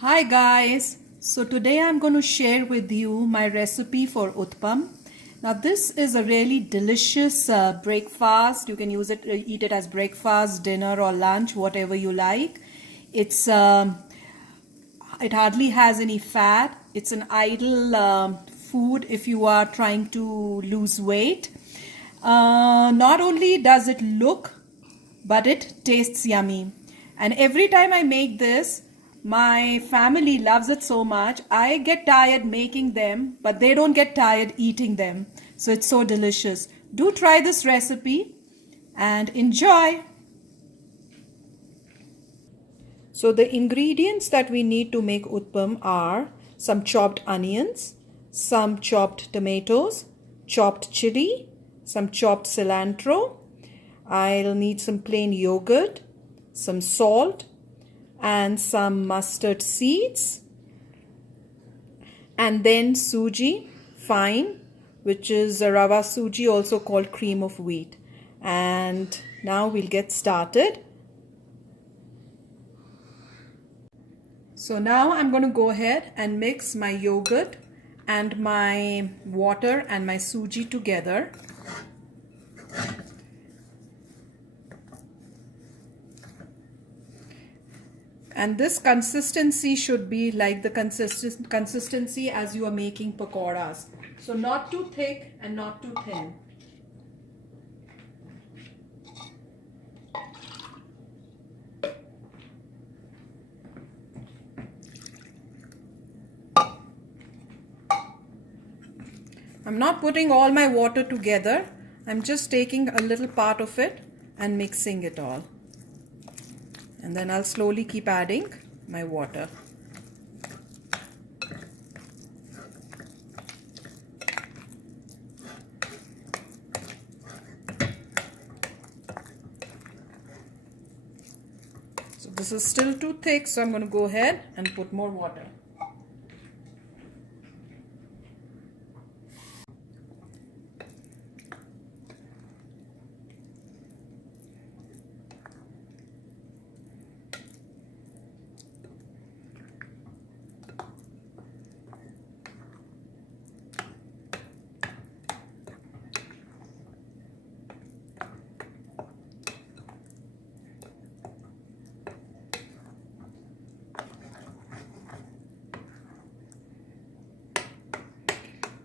Hi guys, so today I'm going to share with you my recipe for Uttapam. Now this is a really delicious breakfast. You can eat it as breakfast, dinner or lunch, whatever you like. It hardly has any fat. It's an ideal food if you are trying to lose weight. Not only does it look, but it tastes yummy. And every time I make this, my family loves it so much. I get tired making them, but they don't get tired eating them. So it's so delicious. Do try this recipe and enjoy. So the ingredients that we need to make Uttapam are some chopped onions, some chopped tomatoes, chopped chili, some chopped cilantro. I'll need some plain yogurt, some salt, and some mustard seeds, and then sooji, fine, which is a rava sooji, also called cream of wheat. And now we'll get started. So now I'm going to go ahead and mix my yogurt and my water and my sooji together. And this consistency should be like the consistency as you are making pakoras. So not too thick and not too thin. I'm not putting all my water together. I'm just taking a little part of it and mixing it all. And then I'll slowly keep adding my water. So this is still too thick, so I'm going to go ahead and put more water.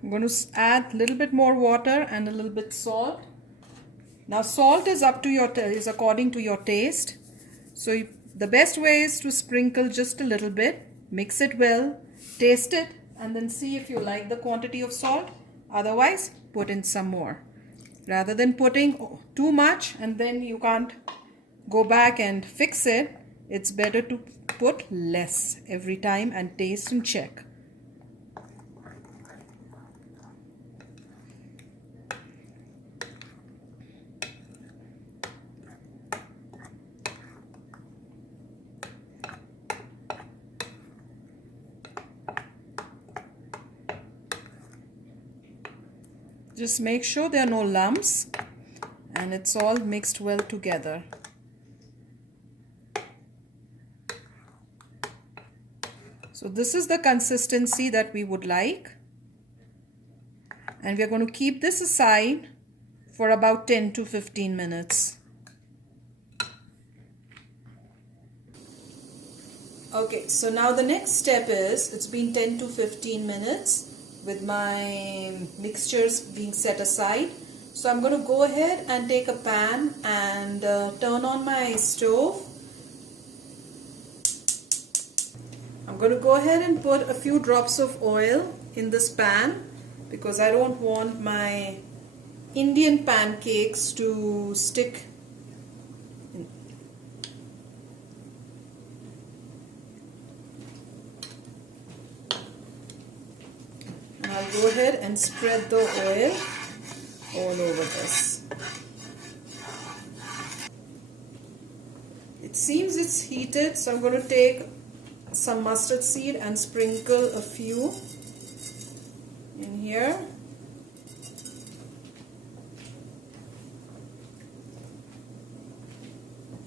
I'm going to add a little bit more water and a little bit salt. Now salt is up to is according to your taste. So the best way is to sprinkle just a little bit, mix it well, taste it, and then see if you like the quantity of salt. Otherwise, put in some more. Rather than putting too much and then you can't go back and fix it, it's better to put less every time and taste and check. Just make sure there are no lumps and it's all mixed well together. So this is the consistency that we would like. And we are going to keep this aside for about 10 to 15 minutes. Okay, so now the next step is, it's been 10 to 15 minutes with my mixtures being set aside. So I'm going to go ahead and take a pan and turn on my stove. I'm going to go ahead and put a few drops of oil in this pan because I don't want my Indian pancakes to stick. I'll go ahead and spread the oil all over this. It seems it's heated, so I'm going to take some mustard seed and sprinkle a few in here.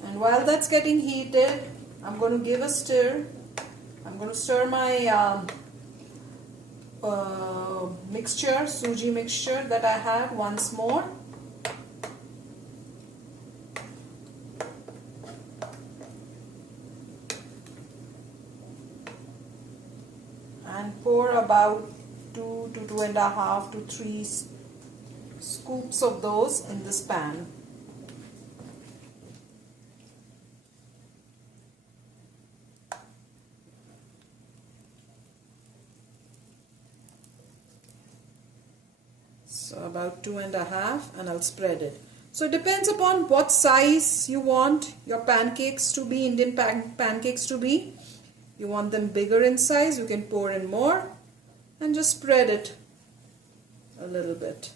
And while that's getting heated, I'm going to give a stir I'm going to stir my mixture, Sooji mixture that I have once more. And pour about 2 to 2.5 to 3 scoops of those in this pan. So about 2.5, and I'll spread it. So it depends upon what size you want your pancakes to be, Indian pancakes to be. You want them bigger in size, you can pour in more and just spread it a little bit.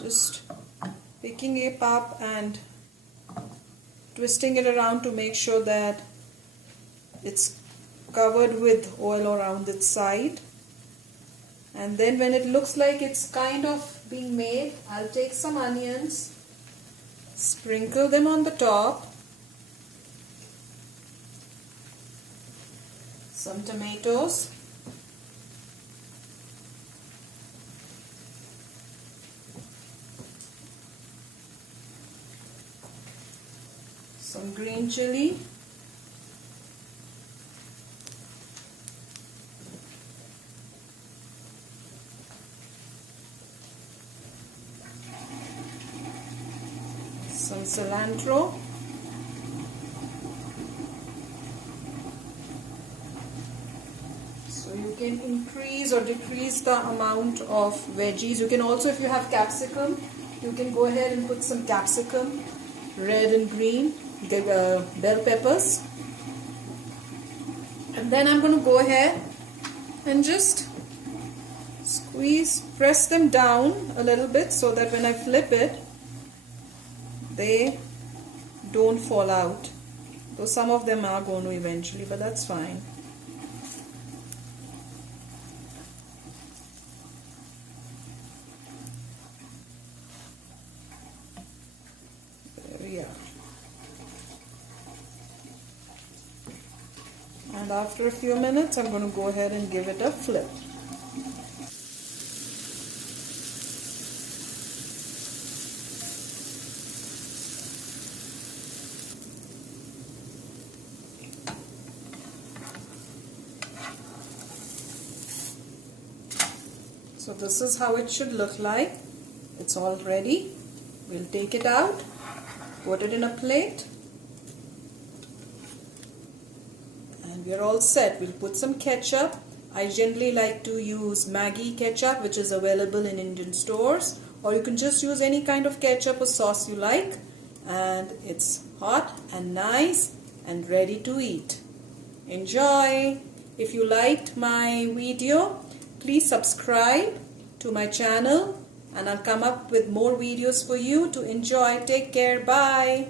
Just picking it up and twisting it around to make sure that it's covered with oil around its side. And then when it looks like it's kind of being made, I'll take some onions, sprinkle them on the top, some tomatoes, some green chili, some cilantro, so you can increase or decrease the amount of veggies. You can also, if you have capsicum, you can go ahead and put some capsicum, red and green, the bell peppers. And then I'm going to go ahead and just press them down a little bit so that when I flip it, they don't fall out. Though some of them are going to eventually, but that's fine. There we are. And after a few minutes, I'm going to go ahead and give it a flip. So this is how it should look like. It's all ready. We'll take it out, put it in a plate, and we're all set. We'll put some ketchup. I generally like to use Maggi ketchup, which is available in Indian stores, or you can just use any kind of ketchup or sauce you like. And it's hot and nice and ready to eat. Enjoy! If you liked my video, please subscribe to my channel, and I'll come up with more videos for you to enjoy. Take care. Bye.